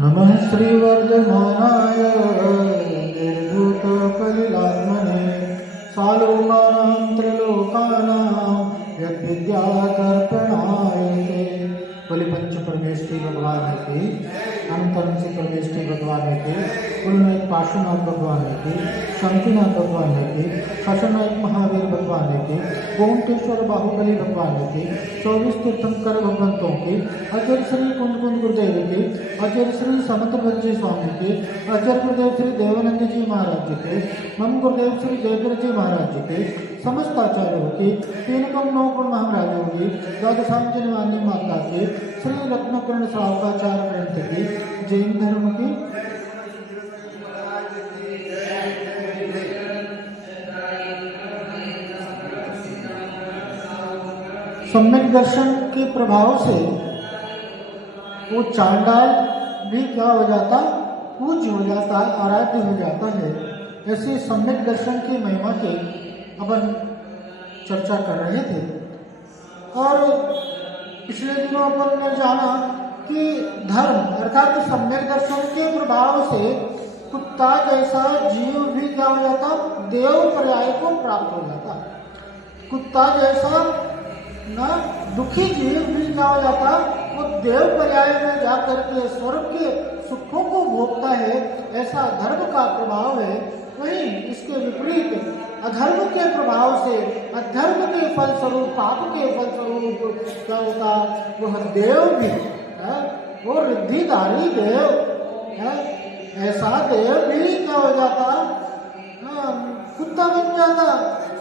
नमः श्रीवर्धमानाय निर्धूतकलिलात्मने सालोकानां त्रिलोकानां यद्विद्यातर्पणाय ते। बोले पंच परमेष्ठी भगवान की, अनंतरम से परमेष्ठी भगवान की, कुलनायक पार्श्वनाथ भगवान की, शांतिनाथ भगवान की, शासनायक महावीर भगवान की, गोमटेश्वर बाहुबली भगवान की, 24 तीर्थंकर भगवंतों की, अजर श्री कुंद कुंद गुरुदेव की, अजर श्री समंत जी स्वामी की, अजर गुरुदेव श्री देवानंद जी महाराज जी के, मम गुरुदेव श्री जयवीर जी महाराज जी के, समस्त आचार्यों की, 3 कम 9 गुण महाराजों की, द्वादशांजनवानी माता की, श्री रत्नकर्ण श्रावकाचार्य ग्रंथ की, जैन धर्म की, सम्यक दर्शन के प्रभाव से वो चांडाल भी क्या हो जाता, पूज्य हो जाता है, आराध्य हो जाता है। ऐसे सम्यक दर्शन की महिमा की अपन चर्चा कर रहे थे और पिछले दिनों अपन ने जाना कि धर्म अर्थात सम्यक दर्शन के प्रभाव से कुत्ता जैसा जीव भी क्या हो जाता, देव पर्याय को प्राप्त हो जाता। कुत्ता जैसा ना दुखी जीव भी क्या हो जाता, वो देव पर्याय में जाकर के स्वर्ग के सुखों को भोगता है। ऐसा धर्म का प्रभाव है। वहीं इसके विपरीत अधर्म के प्रभाव से, अधर्म के फलस्वरूप, पाप के फलस्वरूप क्या होता, वह देव भी है, वो रिद्धिधारी देव है, ऐसा देव भी क्या हो जाता, कुत्ता बन जाता,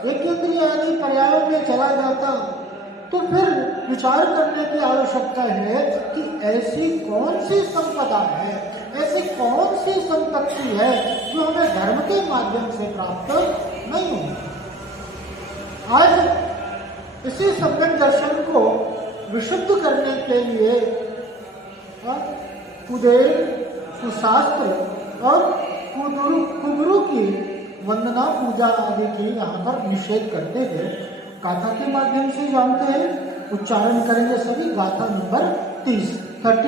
एक इंद्रिय आदि पर्यायों में चला जाता। तो फिर विचार करने की आवश्यकता है कि ऐसी कौन सी संपदा है, ऐसी कौन सी संपत्ति है जो हमें धर्म के माध्यम से प्राप्त नहीं होगी। आज इसी सम्यक दर्शन को विशुद्ध करने के लिए कुदेव, कुशास्त्र और कुगुरु की वंदना पूजा आदि की यहाँ पर निषेध करते हैं। गाथा के माध्यम से जानते हैं, उच्चारण करेंगे सभी। गाथा नंबर 30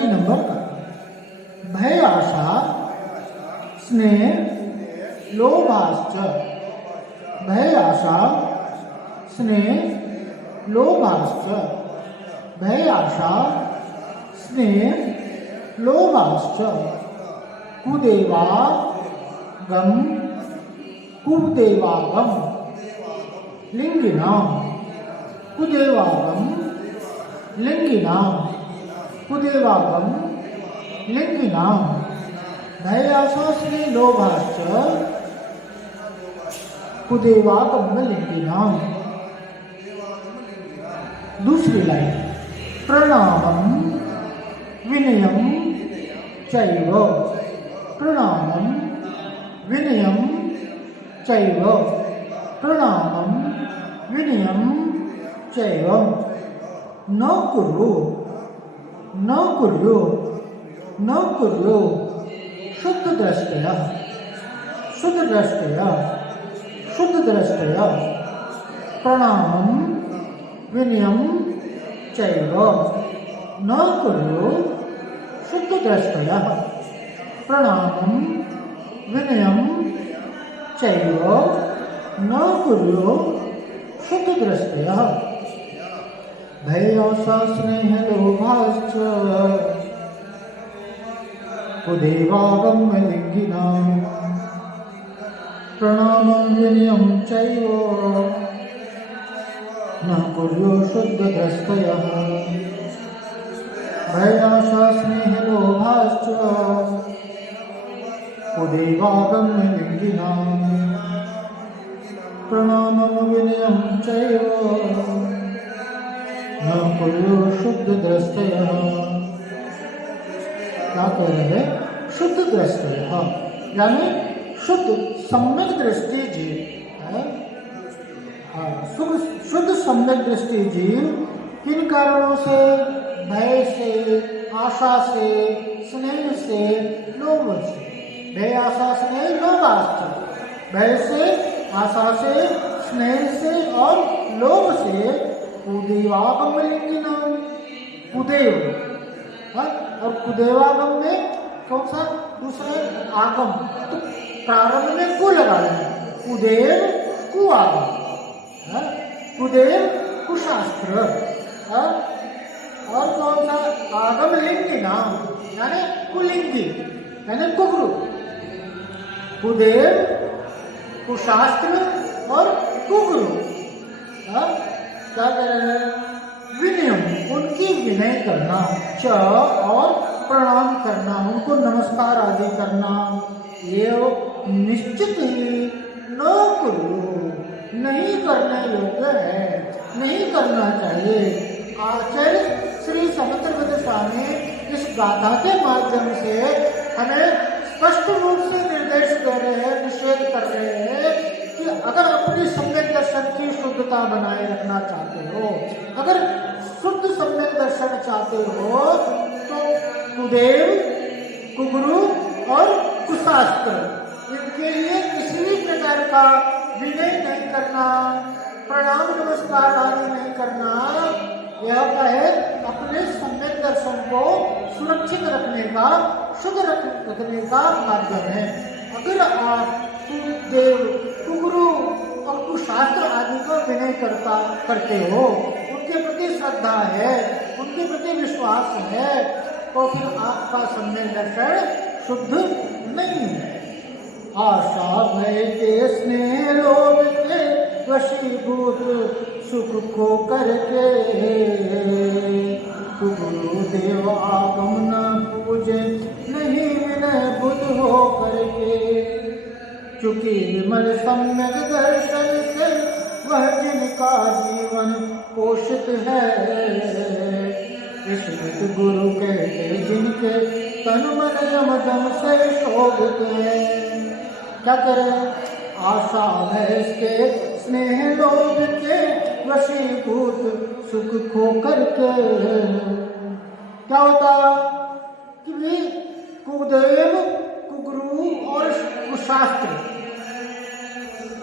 नंबर का। भय आशा स्नेह लोभाश्च, भय आशा स्नेह लोभाश्च, भय आशा स्नेह लोभाश्च, कुदेवागम कुदेवागम लिंगिनाम, कुदेवागम लिंगिनाम, कुदेवागम लिंगिनाम, भय आशा स्नेह लोभाश्च, कुदेवागम लिंगिनाम। दूसरी लाइन, प्रणामम विनयम चैव, प्रणामम विनयम चैव, प्रणामम विनयम चैव, न कुर्यो न कुर्यो न कुर्यो, शुद्ध दृष्टया शुद्ध दृष्टया शुद्ध दृष्टया, प्रणामम विनयम चैव, न कुर्यो शुद्ध दृष्टया, प्रणामम विनयम चैव, न कुर्यो शुद्ध दृष्टया। भय आशा स्नेह लोभाश्च, कुदेवागम्य लिंगिनां, प्रणामं विनयं चैव, न कुर्यो शुद्ध दृष्टयः। भय आशा स्नेह लोभाश्च, कुदेवागम्य लिंगिनां, प्रणामं विनयं चैव, न कुर्यो शुद्ध दृष्टयः। क्या कह रहे हैं? शुद्ध दृष्टयः यानी शुद्ध सम्यक दृष्टि जीव है। शुद्ध सम्यक दृष्टि जीव किन कारणों से? भय से, आशा से, स्नेह से, लोभ से। भय आशा स्नेह लोभाश्च, भय से, आशा से, स्नेह से और लोभ से कुदेवागम लिंगिनाम, कुदेव और कुदेवागम में कौन सा दूसरा आगम, तो प्रारंभ में कु लगा लेना, कुदेव कु आगम, कुदेव कुशास्त्र, और कौन सा आगम लिंगी नाम यानी कुलिंगी यानी कुगुरु, कुदेव कुशास्त्र और कुगुरु। क्या कह रहे हैं? विनयम उनकी विनय करना, च और प्रणाम करना, उनको नमस्कार आदि करना, ये निश्चित ही न करो, नहीं करने योग्य है, नहीं करना चाहिए। आचार्य श्री समंतरवत स्वामी इस गाथा के माध्यम से हमें स्पष्ट रूप से निर्देश दे रहे हैं, निषेध कर रहे हैं कि अगर अपनी सम्यक दर्शन की शुद्धता बनाए रखना चाहते हो, अगर शुद्ध सम्यक दर्शन चाहते हो, तो कुदेव कुगुरु और कुशास्त्र इनके लिए किसी भी प्रकार का विनय नहीं करना, प्रणाम नमस्कार आदि नहीं करना। यह क्या है? अपने सम्यक दर्शन को सुरक्षित रखने का, शुद्ध रखने का माध्यम है। अगर आप कुदेव कुगुरु और कुशास्त्र आदि का विनय करते हो, उनके प्रति श्रद्धा है, उनके प्रति विश्वास है, तो फिर आपका सम्यक दर्शन शुद्ध नहीं है। आशा भय के स्नेह लोभ के वशीभूत सुख को करके, गुरुदेव आगम न पूजे नहीं विनय बुद्ध हो करके, चूंकि विमल सम्यक दर्शन से वह जिनका जीवन पोषित है, विस्मृत गुरु कहते जिनके तन मन यम दम से शोभित है। क्या करें? आशा है इसके स्नेह लोभ के वशीभूत सुख खो करके। क्या होता कि भी कुदेव कुगुरु और कुशास्त्र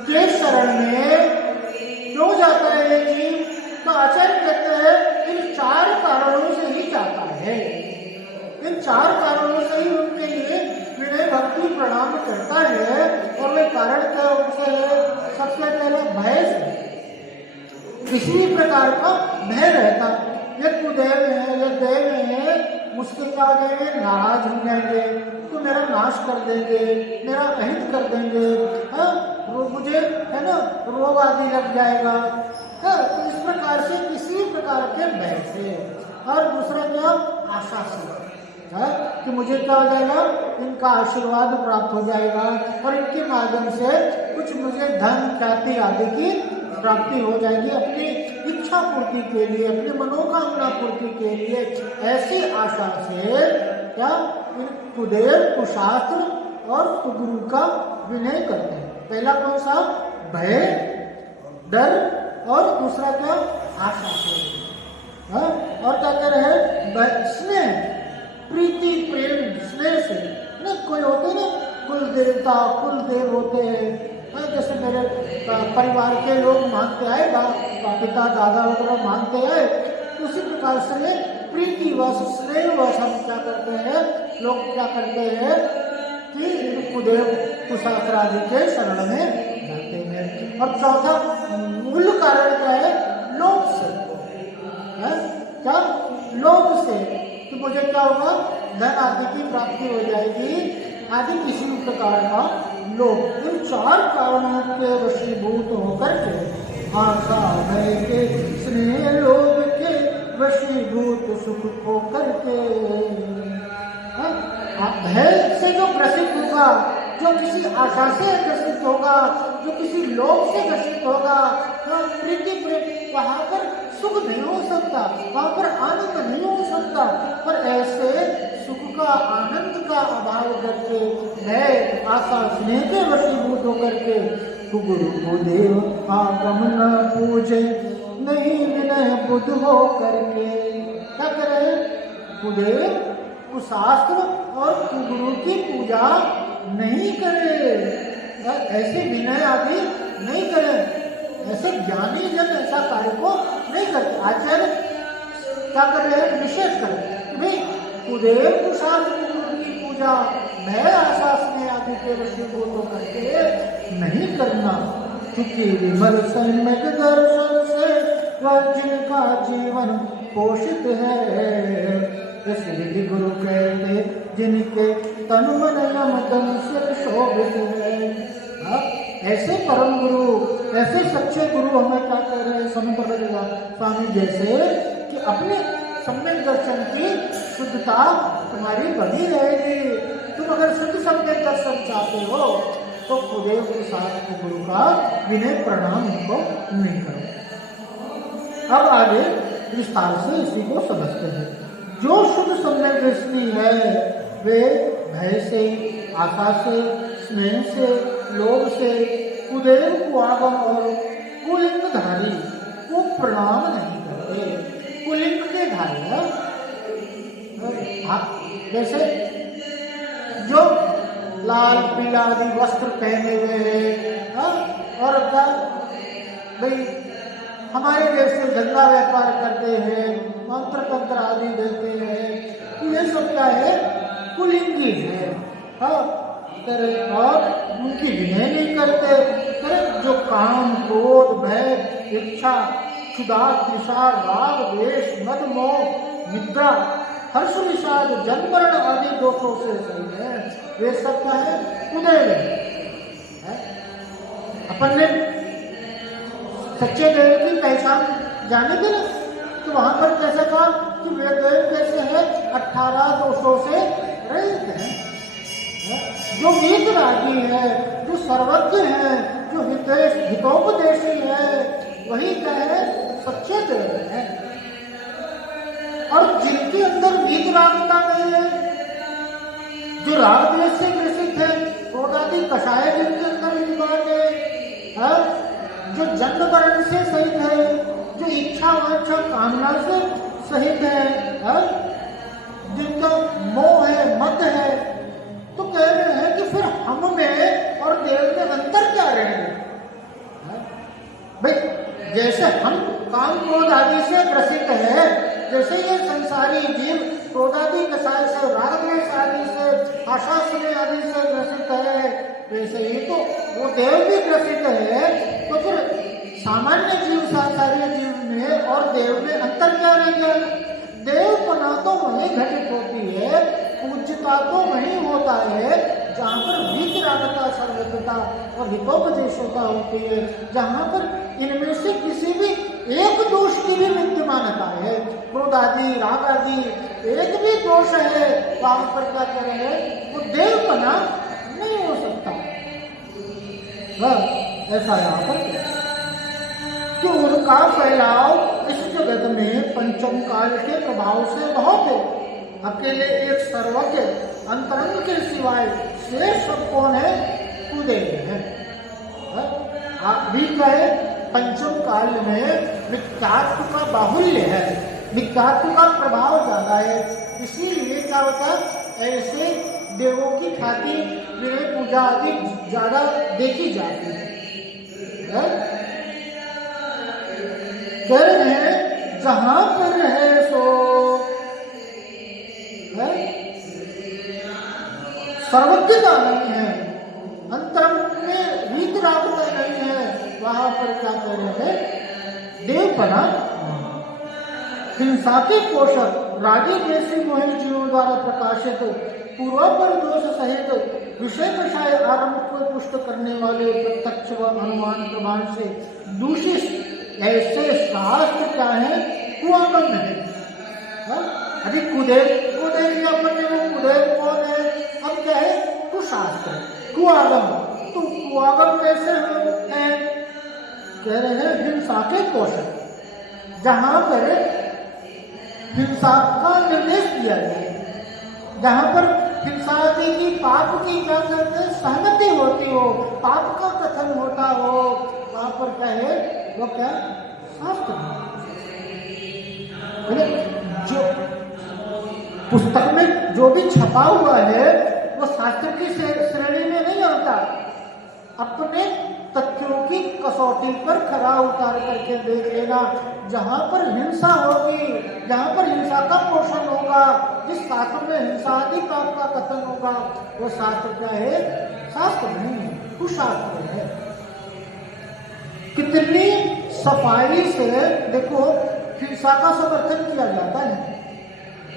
के शरण में क्यों जाता है ये जीव? तो आचार्य कहते हैं इन चार कारणों से ही जाता है, इन चार कारणों से ही उनके लिए विनय भक्ति प्रणाम करता है। और वे कारण क्या उनसे है? सबसे पहले भय से, किसी भी प्रकार का भय रहता। ये कुदेव है, ये देव है, मुझसे क्या हो जाएंगे? नाराज हो जाएंगे, तो मेरा नाश कर देंगे, मेरा अहित कर देंगे, मुझे है ना रोग आदि लग जाएगा। तो इस प्रकार से किसी भी प्रकार के भय से, और दूसरा क्या? आशा से, कि मुझे क्या हो जाएगा? इनका आशीर्वाद प्राप्त हो जाएगा और इनके माध्यम से कुछ मुझे धन ख्याति आदि की प्राप्ति हो जाएगी, अपनी इच्छा पूर्ति के लिए, अपनी मनोकामना पूर्ति के लिए। ऐसी आशा से क्या इन कुदेव कुशास्त्र और कुगुरु का विनय करते हैं। पहला कौन सा? भय, डर, और दूसरा क्या? आशा से। और क्या कह रहे हैं? स्नेह, प्रीति, प्रेम, स्नेह से। ना कोई होते ना कुल देवता, कुल देव होते हैं, जैसे मेरे परिवार के लोग मानते आए, पिता दादा वगैरह मानते आए, उसी प्रकार से प्रीति वश, स्नेह वश हम क्या करते हैं? लोग क्या करते हैं कि कुदेव कुशास्त्र आदि के शरण में जाते हैं। और चौथा मूल कारण क्या है? लोभ से। क्या? लोभ से कि मुझे क्या होगा? धन आदि की प्राप्ति हो जाएगी आदि, किसी भी प्रकार का लोभ। इन चार कारणों के वशीभूत होकर के आशा भय के स्नेह लोभ के वशीभूत सुख को करके, भय से जो ग्रसित होगा, जो किसी आशा से ग्रसित होगा, जो किसी लोभ से ग्रसित होगा, प्रीति प्रेम, वहां पर सुख नहीं हो सकता, वहां पर आनंद नहीं हो सकता। पर ऐसे सुख का, आनंद का अभाव करके, भय आशा स्नेह के वशीभूत होकर के गुरु कुदेव आगम न पूजे नहीं विनय बुद्ध हो करके, क्या करे? कुदेव कुशास्त्र और कुगुरु की पूजा नहीं करे, ऐसे विनय आदि नहीं करे, ऐसे ज्ञानी जन ऐसा कार्य को नहीं करते। आचार्य क्या कर रहे हैं? निषेध कर रहे हैं कि भाई कुदेव कुशास्त्र कुगुरु की पूजा पूजा भय आशा स्नेह आदि के वशीभूत करके नहीं करना, क्योंकि विमल सम्यक दर्शन से वह जिनका जीवन पोषित है। इसलिए गुरु कहते जिनके तन मन यम तन से शोभित है। ऐसे परम गुरु, ऐसे सच्चे गुरु हमें क्या कह रहे हैं समय पर लगेगा स्वामी जैसे कि अपने सम्यक दर्शन की शुद्धता तुम्हारी बनी रहेगी। तुम अगर शुद्ध सम्यक दर्शन चाहते हो तो कुदेव के साथ गुरु का विनय प्रणाम उनको नहीं करो। अब आगे विस्तार से इसी को समझते हैं। जो शुद्ध सम्यक दृष्टि है वे भय से, आशा से, स्नेह से, लोभ से कुदेव को आगम और कुलिंगधारी को प्रणाम नहीं करते। कुलिंग के धारी है जैसे जो लाल पीला आदि वस्त्र पहने हुए हैं और क्या भाई हमारे देश में धंधा व्यापार करते हैं, मंत्र तंत्र आदि देते हैं, तो ये सब क्या है कुलिंगी है। और उनकी विनय नहीं करते। जो काम क्रोध भय इच्छा क्षुधा तृषा राग द्वेष मद मोह निद्रा हर्ष विषाद जन्म मरण आदि दोषों से सही है, वे सब क्या है कुदेव है। अपन ने सच्चे देव की पहचान जाने थे ना, तो वहां पर कैसे कहा कि वे देव कैसे है 18 दोषों से रहित है। जो वीतरागी है, जो सर्वज्ञ है, जो हितोपदेशी है, वही क्या है सच्चे देव है। और जिनके अंदर वीतरागता नहीं है, जो राग द्वेष से ग्रसित है, क्रोधादि कषाय जिनके अंदर विद्वान है, जो जन्म मरण से सहित है, जो इच्छा वांछा कामना से सहित है, जिनका मोह है मद है, तो कह रहे हैं कि फिर हम में और देव में अंतर क्या रहेगा? भाई जैसे हम काम क्रोध आदि से ग्रसित है, जैसे ये संसारी जीव क्रोधादि कषाय से राग द्वेष आदि से आशा स्नेह आदि से ग्रसित है, वैसे ही तो वो देव भी ग्रसित है। तो फिर सामान्य जीव संसारी जीव में और देव में अंतर क्या रह गया? देवपना तो वही घटित होती है, पूज्यता तो वही होता है जहाँ पर वीतरागता सर्वज्ञता और हितोपदेशता होती है, जहाँ पर इनमें से किसी भी एक दोष की भी विद्यमानता है। क्रोध आदि राग आदि एक भी दोष है, वहां पर क्या कह रहे हैं वो देवपना नहीं हो सकता। ऐसा यहाँ पर कि उनका फैलाव इस जगत में पंचम काल के प्रभाव से बहुत है। अकेले एक सर्वज्ञ अंतरंग के सिवाय शेष सब कौन है? कुदेव है। आप भी कहे पंचम काल में मिथ्यात्व का बाहुल्य है, मिथ्यात्व का प्रभाव ज्यादा है, इसीलिए क्या होता है ऐसे देवों की ख्याति विनय पूजा आदि ज्यादा देखी जाती है। कह रहे हैं जहां पर है सो सर्वज्ञता नहीं है, अंतरंग में वीतरागता नहीं है, वहां पर क्या कह रहे हैं देवपना। हिंसा के पोषक रागी जैसे मोहित जीवों द्वारा प्रकाशित पूर्वापर दोष सहित विषय कषाय आरंभ को पुष्ट करने वाले प्रत्यक्ष व अनुमान प्रमाण से दूषित ऐसे शास्त्र क्या है कुआगम है। अभी कुदेव अपन ने वो कुदेव कौन है? अब क्या है कुशास्त्र कुआगम। तो कुआगम कैसे है? कह रहे हैं हिंसा के पोषक, जहां पर हिंसा का निर्देश दिया गया, जहां पर हिंसा आदि की पाप की क्या करते सहमति होती हो, पाप का कथन होता हो, वहां पर क्या है वो क्या शास्त्र। जो पुस्तक में जो भी छपा हुआ है वो शास्त्र की श्रेणी में नहीं आता, अपने तथ्यों की कसौटी पर खरा उतार करके देख लेना। जहां पर हिंसा होगी, जहां पर हिंसा का पोषण होगा, जिस शास्त्र में हिंसा आदि पाप का कथन होगा, वो शास्त्र क्या है? शास्त्र नहीं है, कुशास्त्र है। कितनी सफाई से देखो हिंसा का समर्थन किया जाता है।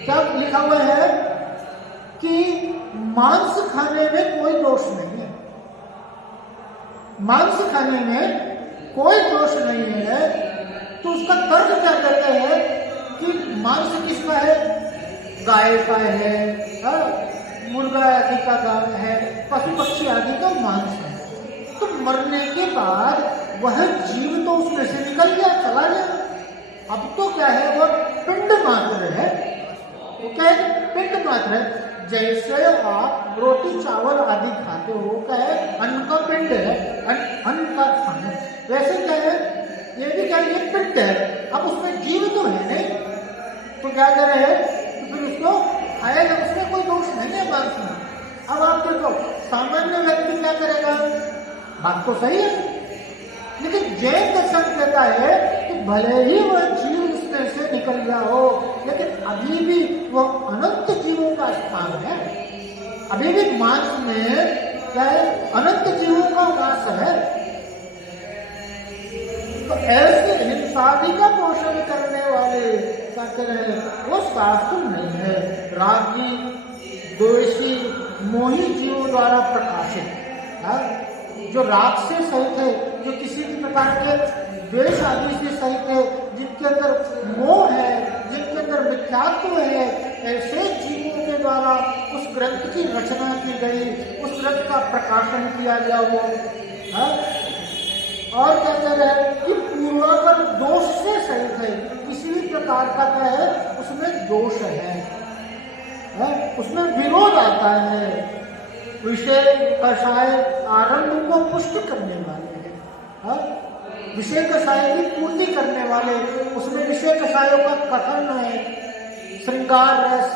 क्या लिखा हुआ है कि मांस खाने में कोई दोष नहीं है, मांस खाने में कोई दोष नहीं है। तो उसका तर्क क्या कहते हैं कि मांस किसका है? गाय का है, मुर्गा आदि का दाम है, पशु पक्षी आदि का मांस है। तो मरने के बाद वह जीव तो उसमें से निकल गया, चला गया। अब तो क्या है? वह पिंड मात्र है। वो क्या है? पिंड मात्र है। जैसे आप रोटी चावल आदि खाते हो, क्या है? अन्न का पिंड है, अन्न का खाना। वैसे क्या है? ये भी क्या है? ये पिंड है। अब उसमें जीव तो है नहीं, तो क्या कर रहे हैं? तो फिर उसको खाएगा, उसमें कोई दोष नहीं है मांस में। अब आप देखो सामान्य व्यक्ति क्या करेगा? बात तो सही है, लेकिन जैन दर्शन कहता है कि भले ही वह जीव उसमें से निकल गया हो, लेकिन अभी भी वह अनंत जीवों का स्थान है। अभी भी मांस में क्या है? अनंत जीवों का वास है। तो ऐसे हिंसादी का पोषण करने वाले क्या कह रहे हैं? वो शास्त्र नहीं है। रागी, द्वेषी, मोही जीवों द्वारा प्रकाशित, जो राग से सहित है, जो किसी भी प्रकार के द्वेष आदि से सहित है, जिनके अंदर मोह है, जिनके अंदर मिथ्यात्व है, ऐसे जीवों के द्वारा उस ग्रंथ की रचना की गई, उस ग्रंथ का प्रकाशन किया गया हो। और क्या कह रहे हैं कि पूर्वापर दोष से सहित है, किसी भी प्रकार का क्या है? उसमें दोष है, उसमें विरोध आता है। विषय कषाय आरंभ को पुष्ट करने वाले हैं, विषय कषाय की पूर्ति करने वाले, उसमें विषय कषायों का कथन है, श्रृंगार रस,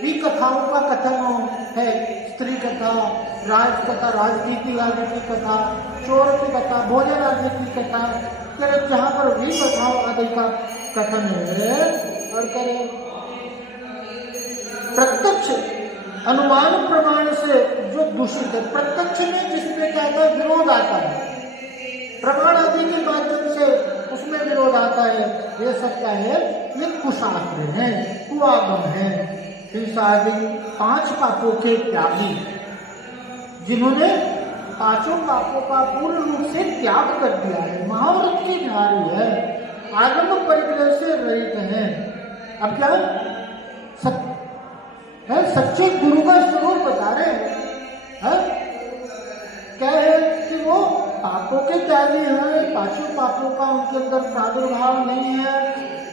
भी कथाओं का कथन है, स्त्री कथा, राज कथा, राजनीति आदि की कथा, चोर की कथा, भोजन आदि की कथा, जहाँ पर भी कथाओं आदि का कथन है। और करें प्रत्यक्ष अनुमान प्रमाण से जो दूषित है, प्रत्यक्ष में जिसमें क्या है? विरोध आता है, प्रमाण आदि के माध्यम से उसमें विरोध आता है, ये सब क्या है? ये कुशास्त्र है, कुआगम है। हिंसा आदि 5 पापों के त्यागी, जिन्होंने 5 पापों का पूर्ण रूप से त्याग कर दिया है, महाव्रत की धारी है, आगम परिग्रह से रहित है। अब क्या है? सच्चे गुरु का स्वरूप बता रहे हैं। क्या है कि वो पापों के त्यागी हैं, 5 पापों का उनके अंदर प्रादुर्भाव नहीं है,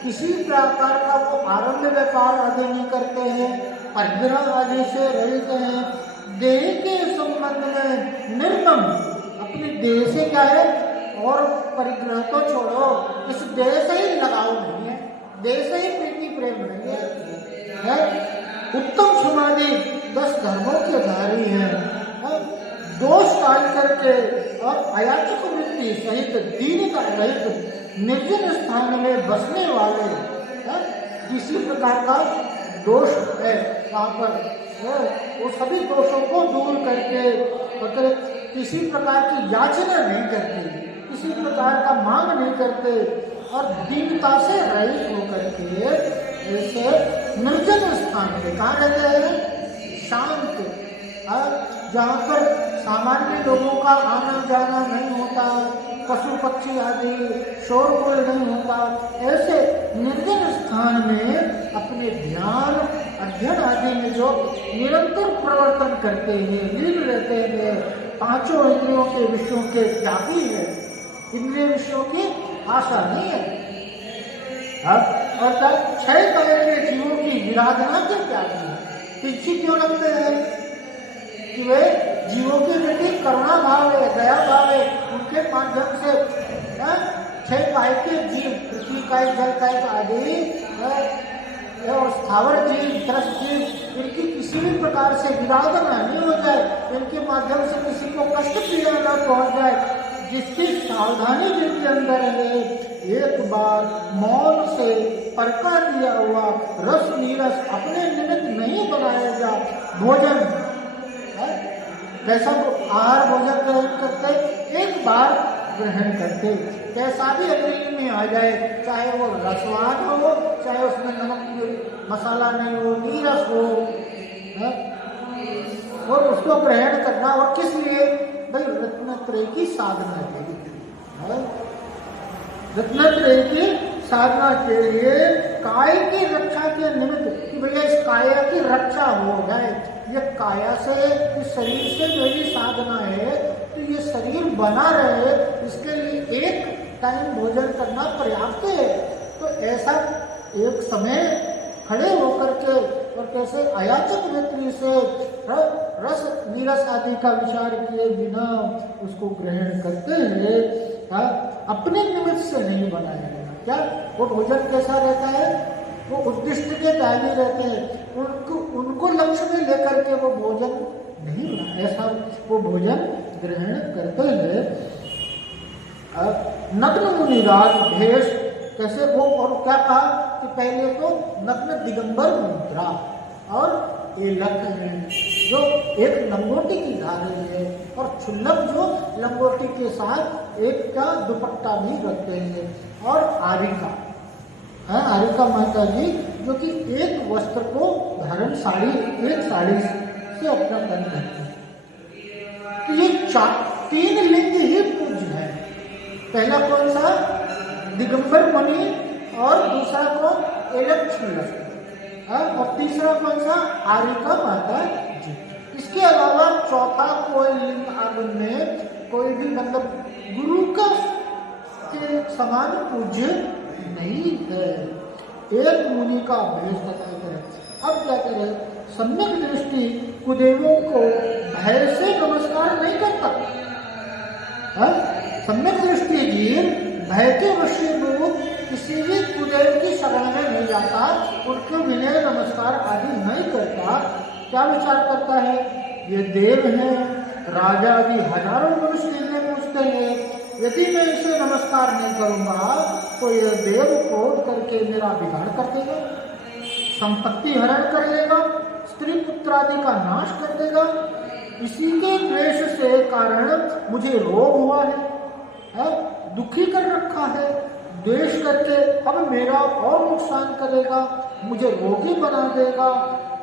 किसी प्रकार का वो आरंभ व्यापार आदि नहीं करते हैं, परिग्रह आदि से रहित हैं, देह के संबंध में निर्मम, अपनी देह से क्या है? और परिग्रह तो छोड़ो, इस देह से ही लगाव नहीं है, देह से ही प्रीति प्रेम नहीं है। उत्तम समाधि 10 धर्मों के धारी है, दोष टाल करके और अयाचक वृत्ति सहित दीनता रहित निर्जन स्थान में बसने वाले, किसी प्रकार का दोष है वहाँ पर, वो सभी दोषों को दूर करके मतलब किसी प्रकार की याचना नहीं करते, किसी प्रकार का मांग नहीं करते, और दीनता से रहित होकर के ऐसे निर्जन स्थान पे कहाँ रहते हैं? शांत, जहाँ पर सामान्य लोगों का आना जाना नहीं होता, पशु पक्षी आदि शोरगुल नहीं होता, ऐसे निर्जन स्थान में अपने ध्यान अध्ययन आदि में जो निरंतर प्रवर्तन करते हैं, लीन रहते हैं, 5 इंद्रियों के विषयों के त्यागी है, इंद्रिय विषयों की आशा नहीं है। अर्थात 6 काल के जीवों की विराधना के त्यागी है। पीछे क्यों लगते हैं? कि वे जीवों के प्रति करुणा भाव है, दया भाव है, उनके माध्यम से 6 काय के जीव, पृथ्वी काय, जल काय आदि और स्थावर जीव, दृष्ट जीव, इनकी किसी भी प्रकार से विराधना नहीं हो जाए, इनके माध्यम से किसी को कष्ट पीड़ा न पहुंच जाए, जिसकी सावधानी जिनके अंदर है, एक बार मौन से परका दिया हुआ रस नीरस अपने निमित्त नहीं बनाया जा भोजन कैसा आहार भोजन ग्रहण करते, एक बार ग्रहण करते, कैसा भी अग्नि में आ जाए, चाहे वो रसवान हो, चाहे उसमें नमक मसाला नहीं हो, नीरस हो, और उसको ग्रहण करना। और किस लिए? भाई रत्नत्रय की साधना के लिए, रत्नत्रय की साधना के लिए, काय की रक्षा के निमित्त, कि भैया इस काया की रक्षा हो जाए, ये काया से, इस शरीर से मेरी साधना है, तो ये शरीर बना रहे, इसके लिए एक टाइम भोजन करना पर्याप्त है। तो ऐसा एक समय खड़े होकर के और कैसे अयाचित व्यक्ति से रस नीरस आदि का विचार किए बिना उसको ग्रहण करते हैं, अपने निमित्त से नहीं बनाया गया। क्या वो भोजन कैसा रहता है? वो उद्दिष्ट के त्यागी रहते हैं, उनको लक्ष्य में लेकर के वो भोजन नहीं बना, ऐसा वो भोजन ग्रहण करते हैं। नग्न मुनिराज भेष, कैसे वो, और क्या कहा कि पहले तो नग्न दिगंबर मुद्रा और एलक है जो एक लंगोटी की धारी है, और क्षुल्लक जो लंगोटी के साथ एक का दुपट्टा भी रखते हैं, और आरिका, आरिका माता जी जो कि एक वस्त्र को धारण साड़ी, एक साड़ी से अपना तन करते हैं। तो ये तीन लिंग ही पूज्य है। पहला कौन सा? दिगंबर मुनि, और दूसरा कौन? एलक क्षुल्लक, और तीसरा कौन सा? आरिका माता जी। इसके अलावा चौथा कोई लिंग आगम में कोई भी मतलब गुरु का के समान पूज्य नहीं है। एक मुनि का भेष बताया करें। अब क्या करें? सम्यक दृष्टि कुदेवों को भय से नमस्कार नहीं करता। सम्यक दृष्टि जीव भय के वशीभूत किसी भी कुदेव की शरण में नहीं जाता, उनको विनय नमस्कार आदि नहीं करता। क्या विचार करता है? ये देव है, राजा आदि हजारों मनुष्य इन्हें पूछते हैं, यदि मैं इसे नमस्कार नहीं करूंगा तो यह देव क्रोध करके मेरा बिगाड़ कर देगा, संपत्ति हरण कर लेगा, स्त्री पुत्र आदि का नाश कर देगा। इसी के द्वेष से कारण मुझे रोग हुआ है, दुखी कर रखा है, द्वेष करके अब मेरा और नुकसान करेगा, मुझे रोगी बना देगा।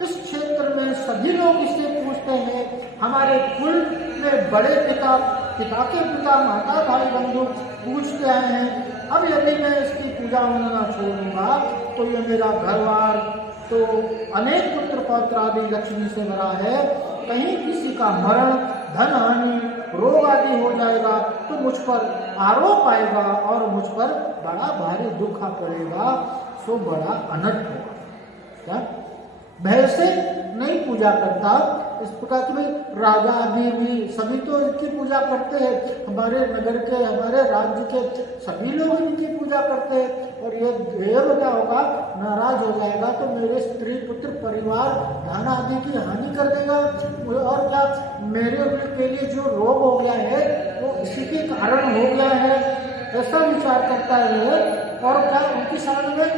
इस क्षेत्र में सभी लोग इसे पूछते हैं, हमारे कुल में बड़े पिता, पिता के पिता, माता, भाई, बंधु पूछ के आए हैं। अब यदि मैं इसकी पूजा होना छोड़ूंगा तो ये मेरा घरवार तो अनेक पुत्र पौत्र आदि लक्ष्मी से भरा है, कहीं किसी का मरण, धन हानि, रोग आदि हो जाएगा तो मुझ पर आरोप आएगा और मुझ पर बड़ा भारी दुख पड़ेगा, सो बड़ा अनर्थ होगा। क्या भय से नहीं पूजा करता? इस प्रकार की राजा आदि भी सभी तो इनकी पूजा करते हैं, हमारे नगर के, हमारे राज्य के सभी लोग इनकी पूजा करते हैं। और ये देव क्या होगा? नाराज हो जाएगा तो मेरे स्त्री पुत्र परिवार धन आदि की हानि कर देगा, और क्या मेरे के लिए जो रोग हो गया है वो इसी के कारण हो गया है, ऐसा विचार करता है। और क्या उनकी शरण में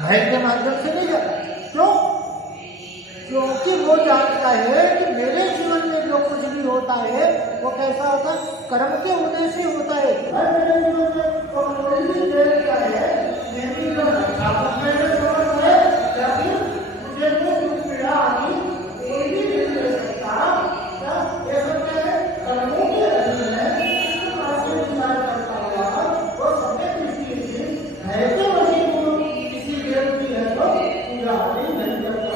भय के माध्यम से नहीं जाता? क्यों? क्योंकि वो जानता है कि मेरे जीवन में जो कुछ भी होता है वो कैसा होता है? कर्म के होने से होता है। मेरे जीवन में कोई भी देवता है, मेरी जो मेरे समझ है, मुझे दुख पीड़ा आदि कोई भी नहीं दे सकता। ये सब क्या है? कर्मों के अधीन है। विचार करता हुआ वो सम्यक दृष्टि है के वशीभूत किसी देव की है तो पूजा आदि नहीं करता।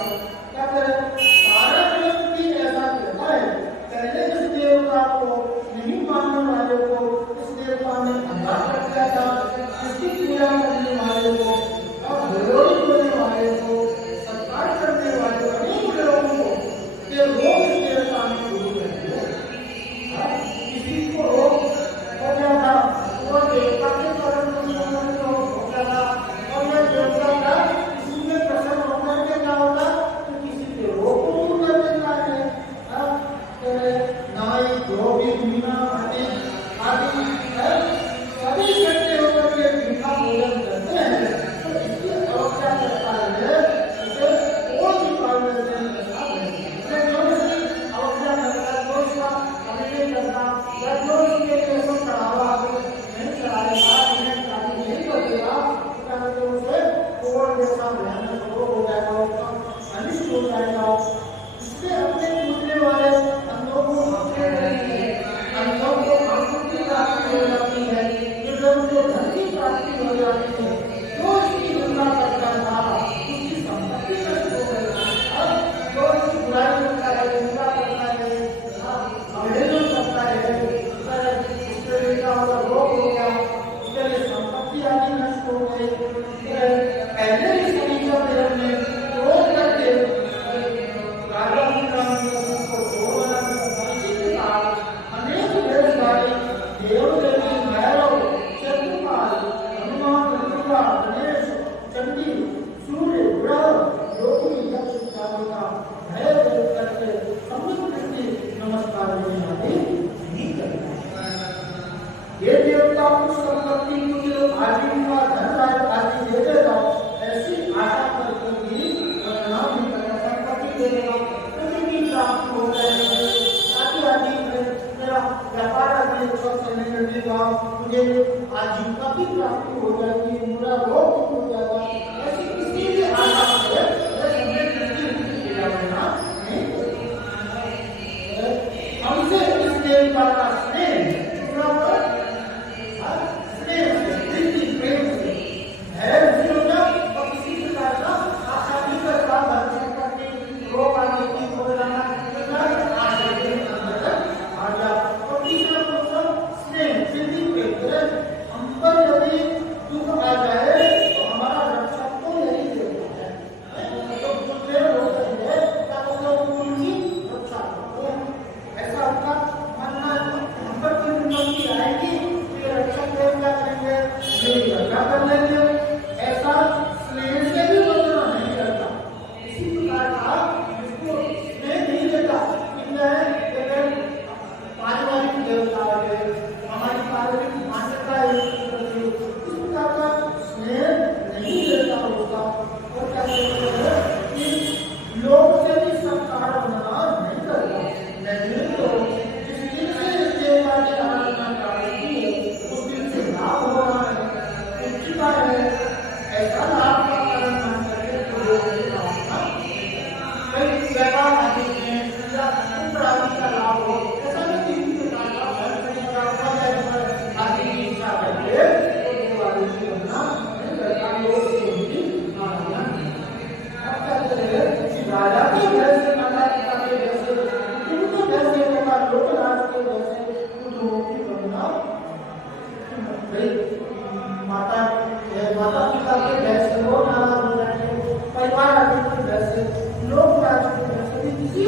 क्या करें? सारा व्यक्ति ऐसा करता है, पहले इस देवता को नहीं मानने वाले को इस देवता ने अंधा कर दिया था, इसकी पूजा करने वाले को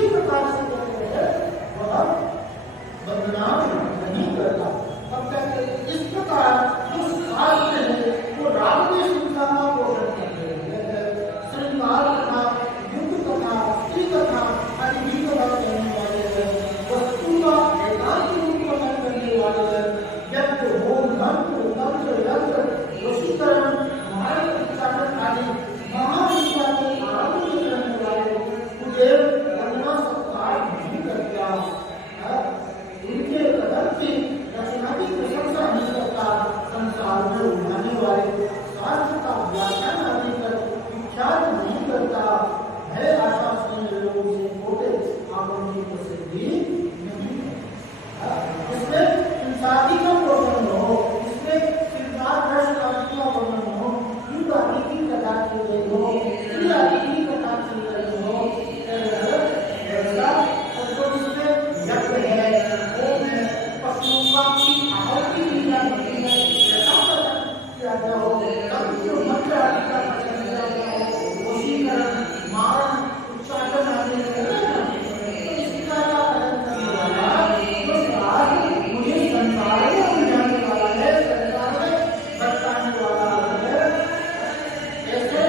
किसी प्रकार से कहते हैं वह बदनाम नहीं करता। अब कहते हैं इस प्रकार जो शास्त्र है वो राम की शिक्षा का पोषण करते हैं। श्रृंगार कथा, युद्ध कथा, स्त्री कथा आदि भी कथा कहने वाले हैं। वस्तु का एकांत रूप वर्णन करने वाले हैं। यज्ञ, होम, मंत्र, तंत्र, यंत्र, वशीकरण, मार्ग उच्चारण आदि महाविद्या के आरंभ करने वाले कुदेव वंदना सत्कार नहीं करता। उनके कदम की रचना की प्रशंसा नहीं करता। संसार में उड़ाने वाले शास्त्र का व्याख्यान आदि कर विख्यात नहीं करता। है आशा से लोगों से छोटे आपन की प्रसिद्धि नहीं है। इसमें इंसानी का पोषण हो, इसमें सिद्धार्थ भ्रष्ट आदि का वर्णन हो, युद्ध आदि की कथा की गई हो, स्त्री आदि की कथा की गई हो, ऐसा और जो इसमें यज्ञ है, होम है, पशुओं का आहुति दी जाती है, ऐसा कथन किया गया हो, तब जो मंत्र आदि का कथन किया गया हो, वशीकरण, मारण, उच्चाटन आदि करते हैं, तो इसका क्या कथन करने वाला जो शास्त्र मुझे संसार में उलझाने वाला है, संसार में भटकाने वाला है, ऐसे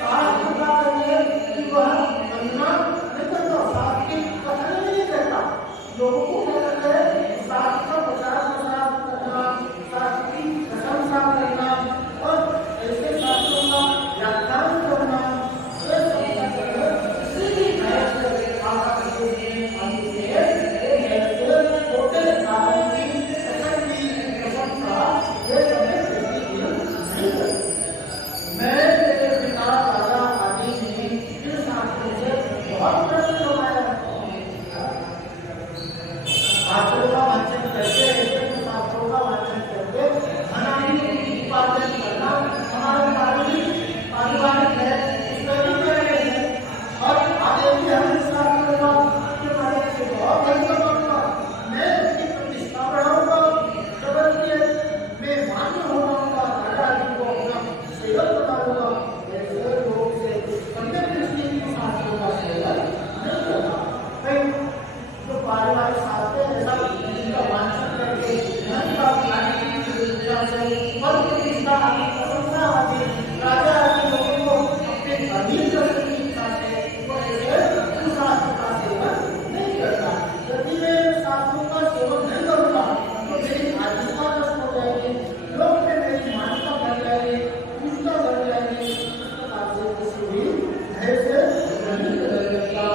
शास्त्र का है कि वह वंदना नहीं करता, शास्त्र के कथन नहीं करता। लोगों को क्या करता है शास्त्र का प्रचार प्रसार करना, शास्त्र की प्रशंसा करना और ऐसे शास्त्रों का व्याख्यान करना, ये सब क्या करते हैं किसी भी बहस से आशा करते हैं आदि से छोटे कारण की कथन की प्रशंसा ये सब नहीं करते। मैं तेरे पिता राजा आदि ने इन शास्त्रों से बहुत प्रश्न उठाया। शास्त्रों का वाचन करके, शास्त्रों का वाचन करके धनादि उपार्जन करना हमारा पारिवारिक है, उसका भी कर रहे हैं। और आगे भी हम शास्त्रों के बारे से बहुत अधिक करूंगा, मैं उसकी प्रतिष्ठा बढ़ाऊंगा, जबरदस्ती मैं मान्य हो जाऊंगा, राजा आदि को अपना सेवक बनाऊंगा। ऐसे लोग से सम्यक दृष्टि की शास्त्रों का सेवन नहीं करता। कई जो पारिवारिक शास्त्र है ऐसा जिनका वांछन करके धन का ज्ञान की विद्या से पद प्रतिष्ठा आदि प्रशंसा आदि राजा आदि लोगों को अपने अधीन करने की इच्छा से वो ऐसे उस शास्त्र का सेवन नहीं करता। यदि मैं शास्त्रों का सेवन नहीं करूँगा तो मेरी आजीविका नष्ट हो जाएगी, लोग में मेरी मान्यता बढ़ जाएगी, पूजता बढ़ जाएगी। इस प्रकार से किसी भी भय से नहीं बदलता।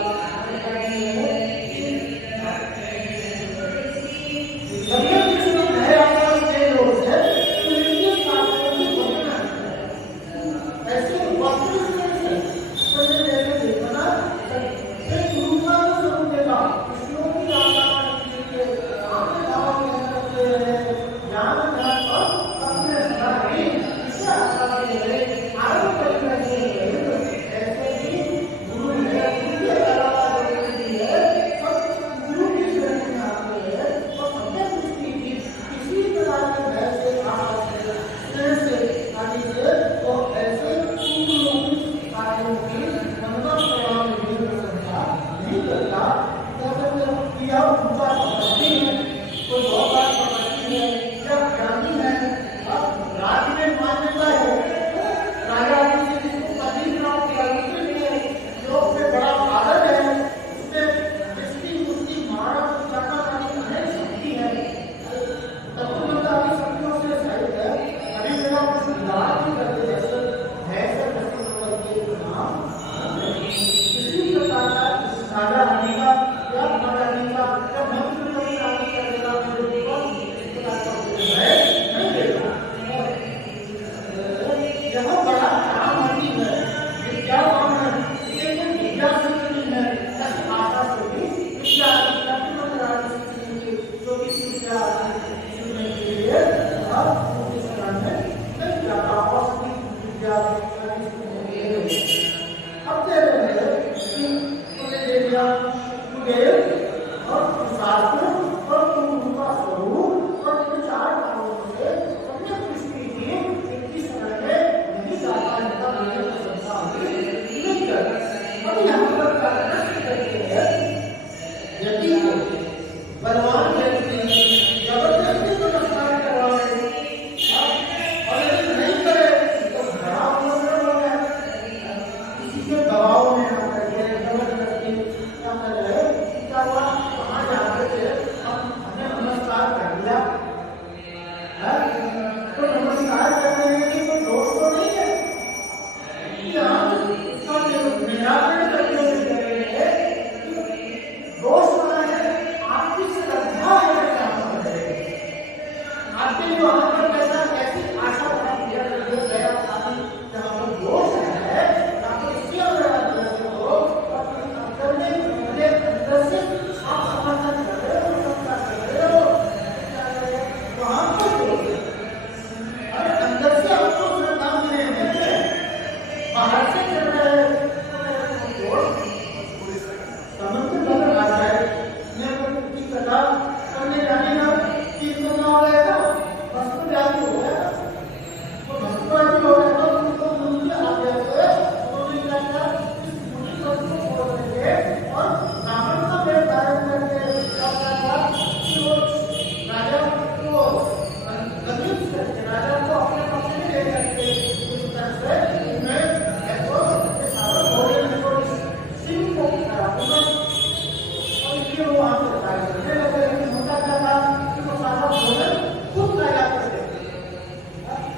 इसलिए वो वहां से कार्य करने लगे। लेकिन होता क्या था कि वो सारा भोजन खुद राजा करते थे।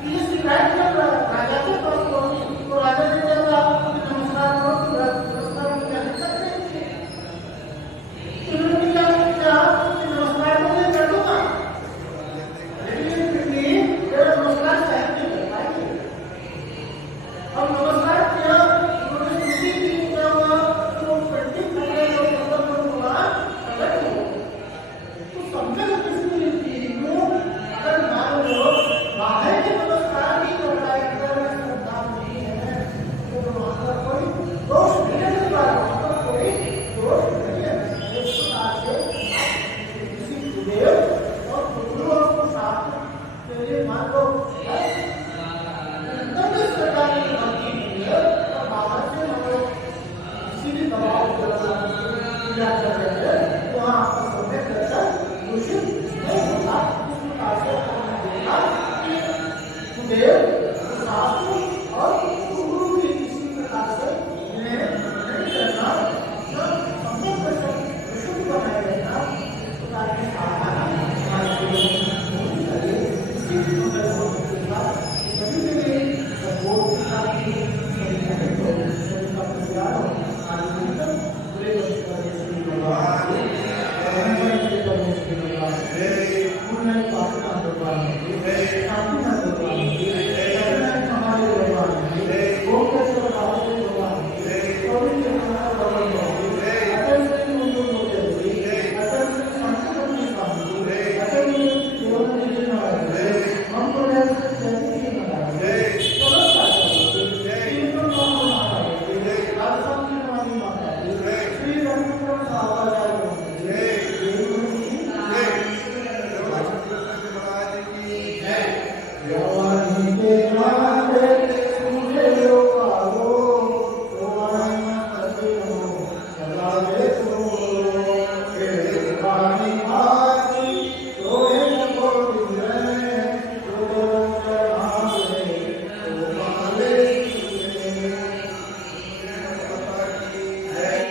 ये शिकायत जब राजा के पास पहुंची तो राजा ने बोला नमस्कार करो, नमस्कार क्या सकते उन्होंने क्या नमस्कार को मैं कर दूंगा, लेकिन फिर भी मेरा नमस्कार सहन नहीं कर पाएंगे। अब नमस्कार किया, उन्होंने किसी की क्या हुआ तो पंडित बने जो मतलब हुआ अलग हो तो समझ किसी चीज को अगर मान लो बाहर के नमस्कार की करता है अंदर में श्रद्धा नहीं है तो वहां पर कोई दोष नहीं है, वहां पर कोई दोष नहीं है। इस प्रकार से किसी गुरुदेव और गुरुओं को साथ के लिए मान लो अंदर में श्रद्धा नहीं होती है और बाहर से हम लोग किसी भी दबाव पूजा कर रहे हैं तो वहाँ आपका समय दर्शन दूषित नहीं होता। इस प्रकार से हमने देखा कि गुरुदेव